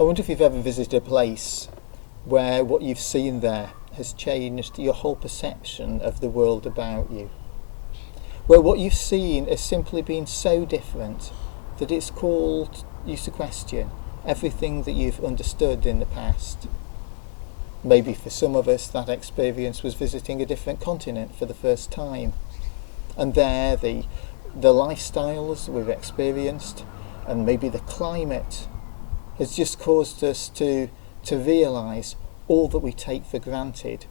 I wonder if you've ever visited a place where what you've seen there has changed your whole perception of the world about you. Where what you've seen has simply been so different that it's called you to question everything that you've understood in the past. Maybe for some of us that experience was visiting a different continent for the first time. And there the lifestyles we've experienced and maybe the climate has just caused us to realise all that we take for granted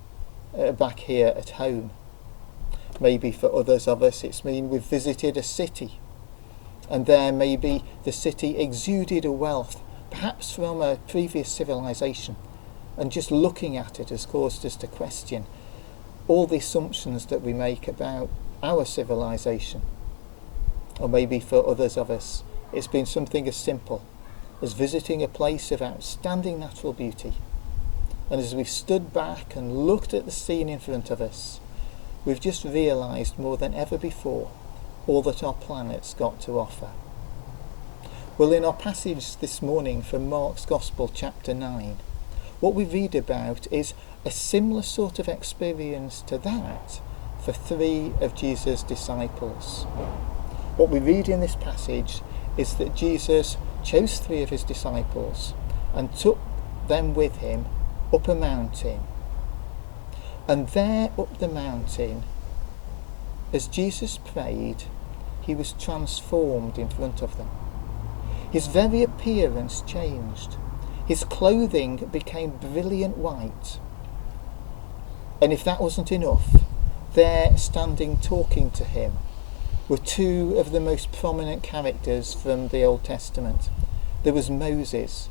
back here at home. Maybe for others of us it's mean we've visited a city, and there maybe the city exuded a wealth, perhaps from a previous civilization, and just looking at it has caused us to question all the assumptions that we make about our civilization. Or maybe for others of us it's been something as simple as visiting a place of outstanding natural beauty, and as we've stood back and looked at the scene in front of us, we've just realised more than ever before all that our planet's got to offer. Well, in our passage this morning from Mark's Gospel, chapter 9, what we read about is a similar sort of experience to that for 3 of Jesus' disciples. What we read in this passage is that Jesus chose 3 of his disciples and took them with him up a mountain. And there up the mountain, as Jesus prayed, he was transformed in front of them. His very appearance changed. His clothing became brilliant white. And if that wasn't enough, there standing talking to him were 2 of the most prominent characters from the Old Testament. There was Moses,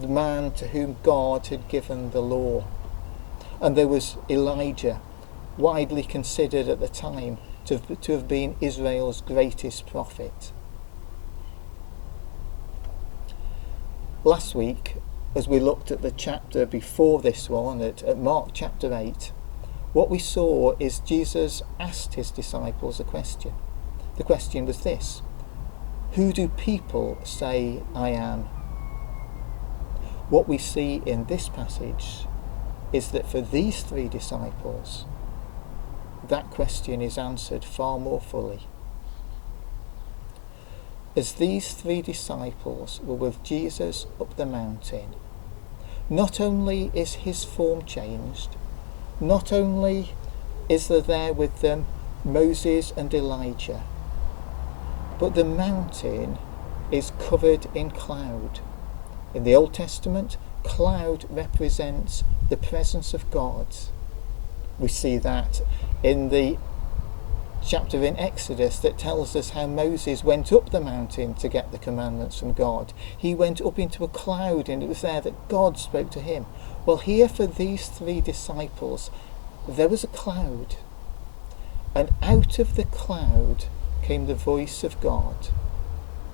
the man to whom God had given the law. And there was Elijah, widely considered at the time to have been Israel's greatest prophet. Last week, as we looked at the chapter before this one, at Mark chapter 8, what we saw is Jesus asked his disciples a question. The question was this: who do people say I am? What we see in this passage is that for these 3 disciples, that question is answered far more fully. As these 3 disciples were with Jesus up the mountain, not only is his form changed, not only is there with them Moses and Elijah, but the mountain is covered in cloud. In the Old Testament, cloud represents the presence of God. We see that in the chapter in Exodus that tells us how Moses went up the mountain to get the commandments from God. He went up into a cloud, and it was there that God spoke to him. Well, here for these 3 disciples, there was a cloud, and out of the cloud came the voice of God.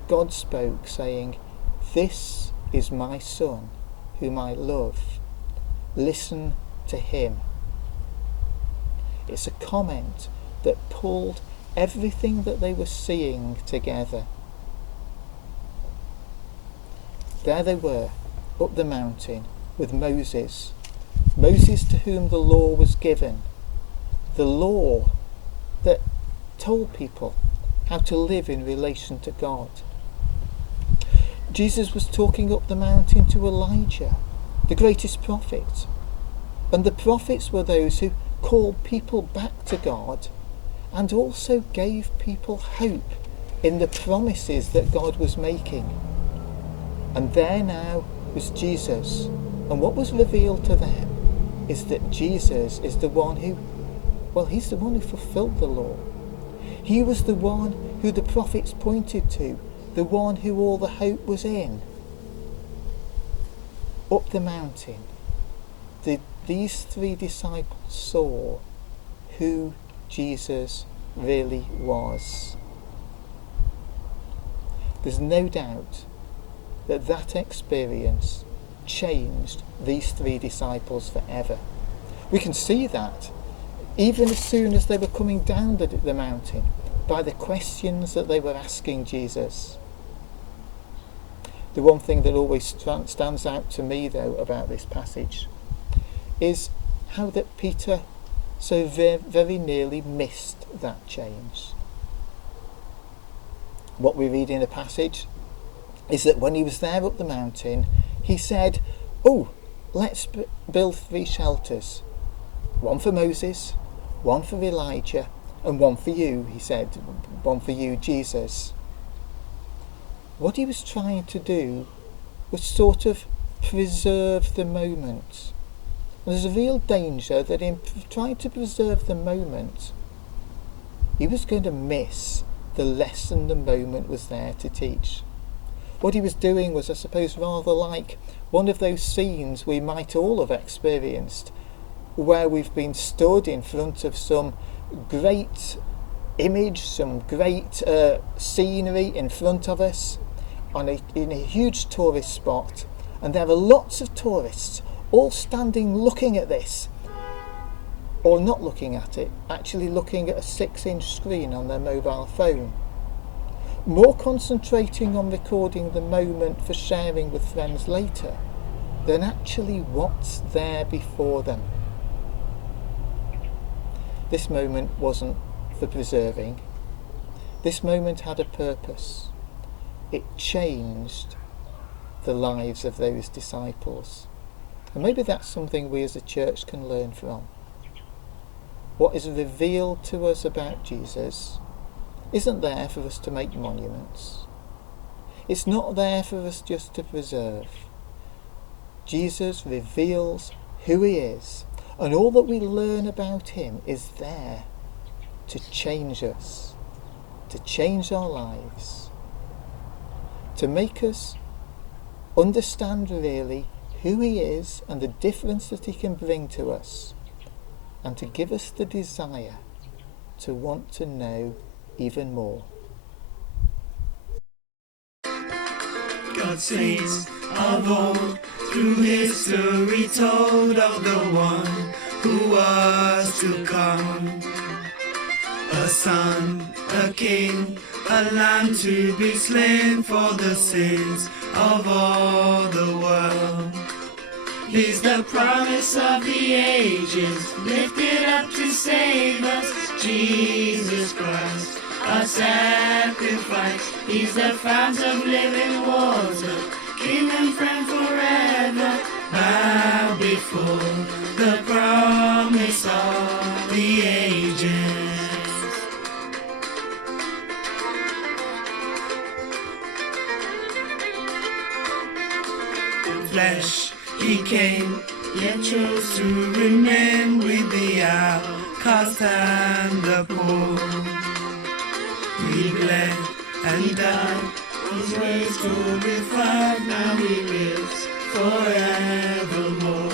God spoke, saying, "This is my Son, whom I love. Listen to him." It's a comment that pulled everything that they were seeing together. There they were, up the mountain, with Moses to whom the law was given, the law that told people how to live in relation to God. Jesus was talking up the mountain to Elijah, the greatest prophet, and the prophets were those who called people back to God and also gave people hope in the promises that God was making. And there now was Jesus, and what was revealed to them is that Jesus is the one he's the one who fulfilled the law. He was the one who the prophets pointed to, the one who all the hope was in. Up the mountain, these 3 disciples saw who Jesus really was. There's no doubt that experience changed these 3 disciples forever. We can see that even as soon as they were coming down the mountain by the questions that they were asking Jesus. The one thing that always stands out to me, though, about this passage is how that Peter so very nearly missed that change. What we read in the passage is that when he was there up the mountain, he said, "Oh, let's build 3 shelters. One for Moses, one for Elijah, and one for you," he said. "One for you, Jesus." What he was trying to do was sort of preserve the moment. And there's a real danger that in trying to preserve the moment, he was going to miss the lesson the moment was there to teach. What he was doing was, I suppose, rather like one of those scenes we might all have experienced, where we've been stood in front of some great image, some great scenery in front of us in a huge tourist spot, and there are lots of tourists all standing looking at this, or not looking at it, actually looking at a 6-inch screen on their mobile phone, more concentrating on recording the moment for sharing with friends later than actually what's there before them. This moment wasn't for preserving. This moment had a purpose. It changed the lives of those disciples. And maybe that's something we as a church can learn from. What is revealed to us about Jesus isn't there for us to make monuments. It's not there for us just to preserve. Jesus reveals who he is, and all that we learn about him is there to change us, to change our lives, to make us understand really who he is and the difference that he can bring to us, and to give us the desire to want to know even more. God saints of old, through history told of the one who was to come. A son, a king, a lamb to be slain for the sins of all the world. He's the promise of the ages, lifted up to save us, Jesus Christ, our sacrifice. He's the fount of living water, King and friend forever. Bow before the promise of the ages. Flesh he came, yet chose to remain with the outcast and the poor. He bled and died, was raised glorified, now he lives forevermore.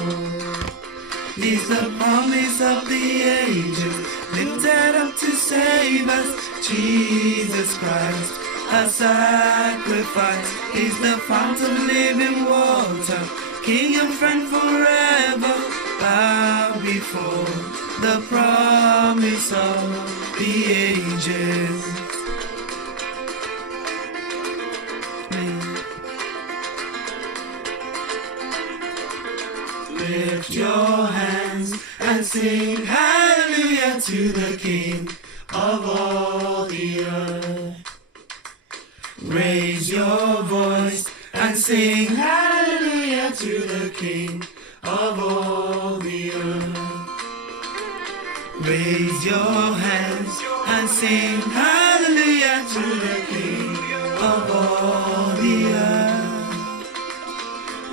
He's the promise of the ages, lifted up to save us, Jesus Christ, our sacrifice. He's the fount of living water, King and friend forever. Bow before the promise of the ages. Lift your hands and sing hallelujah to the King of all the earth. Raise your voice and sing hallelujah to the King of all the earth. Raise your hands and sing hallelujah to the King of all the earth.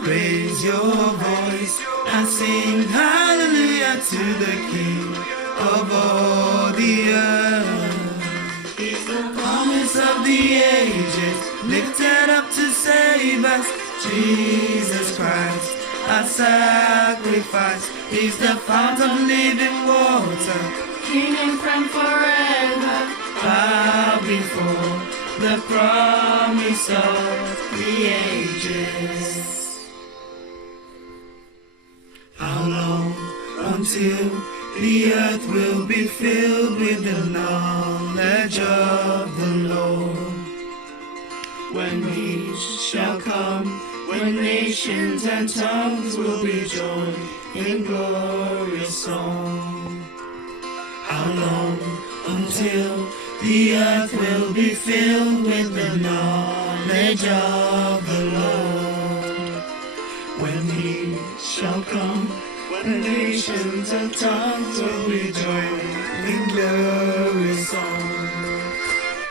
Raise your voice and sing hallelujah to the King of all the earth. He's the promise of the ages, lifted up to save us, Jesus Christ, our sacrifice. He's the fount of living water, King and friend forever. Bow before the promise of the ages. How long until the earth will be filled with the knowledge of the Lord? when he shall come, when nations and tongues will be joined in glorious song. How long until the earth will be filled with the knowledge of the Lord? When he shall come, when nations and tongues will be joined in glorious song.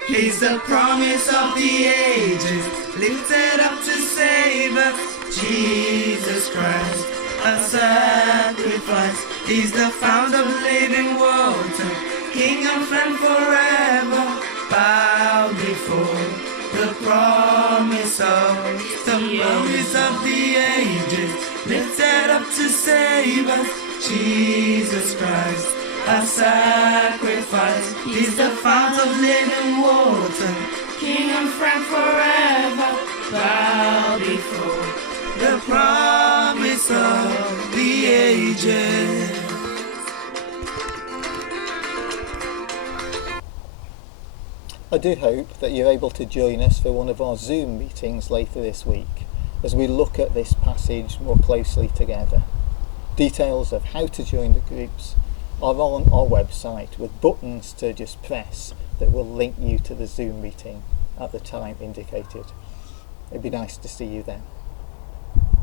He's the promise of the ages, lifted up to save us, Jesus Christ, a sacrifice. He's the fount of living water, King and friend forever. Bow before the promise of the ages, lifted up to save us, Jesus Christ, a sacrifice. He's the fount of living water, King and friend forever. Bow before the promise of the ages. I do hope that you're able to join us for one of our Zoom meetings later this week as we look at this passage more closely together. Details of how to join the groups are on our website with buttons to just press that will link you to the Zoom meeting at the time indicated. It'd be nice to see you then.